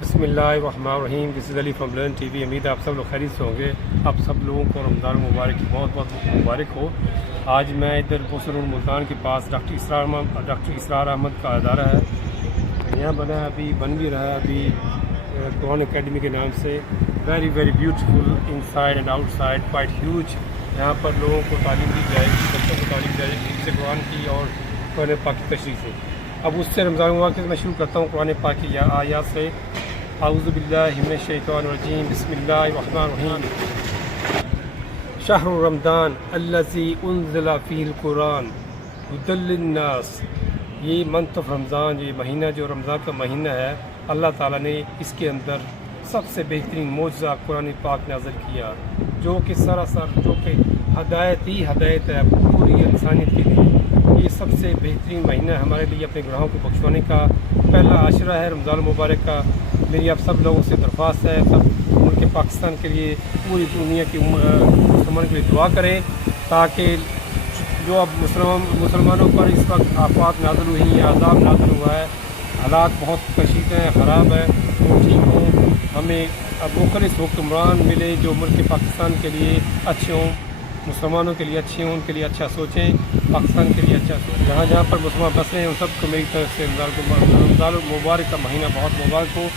بسم اللہ الرحمن الرحیم. دس از علی فرام لرن ٹی وی. امید ہے آپ سب لوگ خیریت سے ہوں گے. آپ سب لوگوں کو رمضان المبارک کی بہت بہت مبارک ہو. آج میں ادھر بوسر الملتان کے پاس ڈاکٹر اسرار احمد کا ادارہ ہے. یہاں بنا ہے, ابھی بن بھی رہا ہے ابھی قرآن اکیڈمی کے نام سے. Very very beautiful in side and out side, quite huge. یہاں پر لوگوں کو تعلیم دی جائے گی, بچوں کو تعلیم دی جائے گی حفظ قرآن کی اور قرآن پاک کی تشریح سے. اب اس سے رمضان المبارک سے میں شروع کرتا ہوں قرآن پاک کی آیات سے. اعوذ باللہ من الشیطان الرجیم. بسم اللہ الرحمن الرحیم. شہر رمضان الذی انزل فیہ القرآن ھدی للناس. یہ منتھ آف رمضان, یہ مہینہ جو رمضان کا مہینہ ہے, اللہ تعالیٰ نے اس کے اندر سب سے بہترین معجزہ قرآن پاک نازل کیا, جو کہ سراسر جو کہ ہدایت ہی ہدایت ہے پوری انسانیت کے لیے. یہ سب سے بہترین مہینہ ہمارے لیے اپنے گناہوں کو بخشوانے کا پہلا عشرہ ہے رمضان المبارک کا. میری آپ سب لوگوں سے درخواست ہے, سب ملک پاکستان کے لیے, پوری دنیا کی مسلمانوں کے لیے دعا کریں, تاکہ جو اب مسلمانوں پر اس وقت آفات نازل ہوئی ہیں, عذاب نازل ہوا ہے, حالات بہت کشیدہ ہیں, خراب ہے, وہ ٹھیک ہوں. ہمیں اب مخلص حکمران ملے جو ملک پاکستان کے لیے اچھے ہوں, مسلمانوں کے لیے اچھے ہوں, ان کے لیے اچھا سوچیں, پاکستان کے لیے اچھا سوچیں. جہاں جہاں پر مسلمان بس رہے ہیں ان سب کو میری طرف سے رمضان المبارک کا مہینہ بہت مبارک ہو.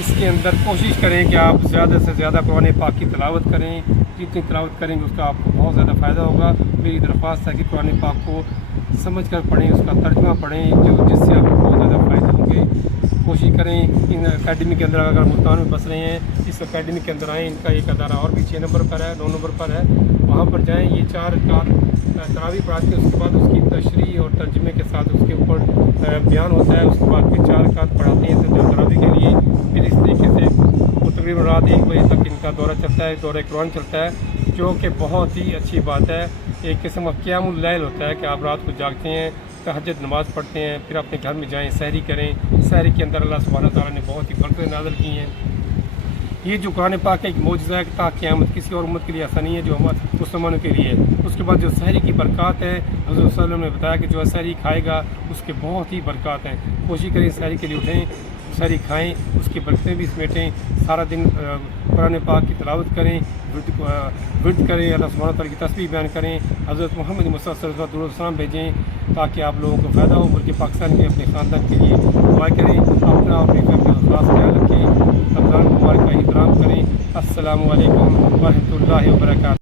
اس کے اندر کوشش کریں کہ آپ زیادہ سے زیادہ قرآن پاک کی تلاوت کریں. جتنی تلاوت کریں گے اس کا آپ کو بہت زیادہ فائدہ ہوگا. میری درخواست ہے کہ قرآن پاک کو سمجھ کر پڑھیں, اس کا ترجمہ پڑھیں, جس سے آپ کو بہت زیادہ فائدہ ہوں گے. کوشش کریں ان اکیڈمی کے اندر, اگر ملتان میں بس رہے ہیں اس اکیڈمی کے اندر آئیں. ان کا ایک ادارہ اور بھی 6 نمبر پر ہے, 9 نمبر پر ہے, وہاں پر جائیں. یہ 4 تراویح پڑھاتے ہیں, اس کے بعد اس کی تشریح اور ترجمے کے ساتھ اس کے اوپر بیان ہوتا ہے. اس کے بعد پھر 4 رکعت پڑھاتے ہیں تراویح کے لیے. پھر اس طریقے سے وہ تقریباً رات 1 بجے تک ان کا دورہ چلتا ہے, دورہ قرآن چلتا ہے, جو کہ بہت ہی اچھی بات ہے. ایک قسم کا قیام اللیل ہوتا ہے کہ آپ رات کو جاگتے ہیں, تہجد نماز پڑھتے ہیں, پھر اپنے گھر میں جائیں, سحری کریں. سحری کے اندر اللہ سبحانہ تعالیٰ نے بہت ہی برکتیں نازل کی ہیں. یہ جو قرآن پاک کا ایک معجزہ ہے کہ تا قیامت کسی اور امت کے لیے ایسا نہیں ہے جو ہمارے مسلمانوں کے لیے ہے. اس کے بعد جو سحری کی برکات ہے, حضرت صلی اللہ علیہ وسلم نے بتایا کہ جو سحری کھائے گا اس کے بہت ہی برکات ہیں. کوشش کریں سحری کے لیے اٹھیں, سحری کھائیں, اس کی برکتیں بھی سمیٹیں. سارا دن قرآن پاک کی تلاوت کریں, ورد کریں, اللہ سبحانہ تعالیٰ کی تسبیح بیان کریں, حضرت محمد مصطفیٰ صلی اللہ علیہ وسلم بھیجیں, تاکہ آپ لوگوں کو فائدہ ہو. ملک پاکستان کے اپنے خاندان کے لیے دعائیں کریں. اپنا اور اپنے گھر کا خاص خیال رکھیں. رمضان المبارک کا احترام کریں. السلام علیکم ورحمۃ اللہ وبرکاتہ.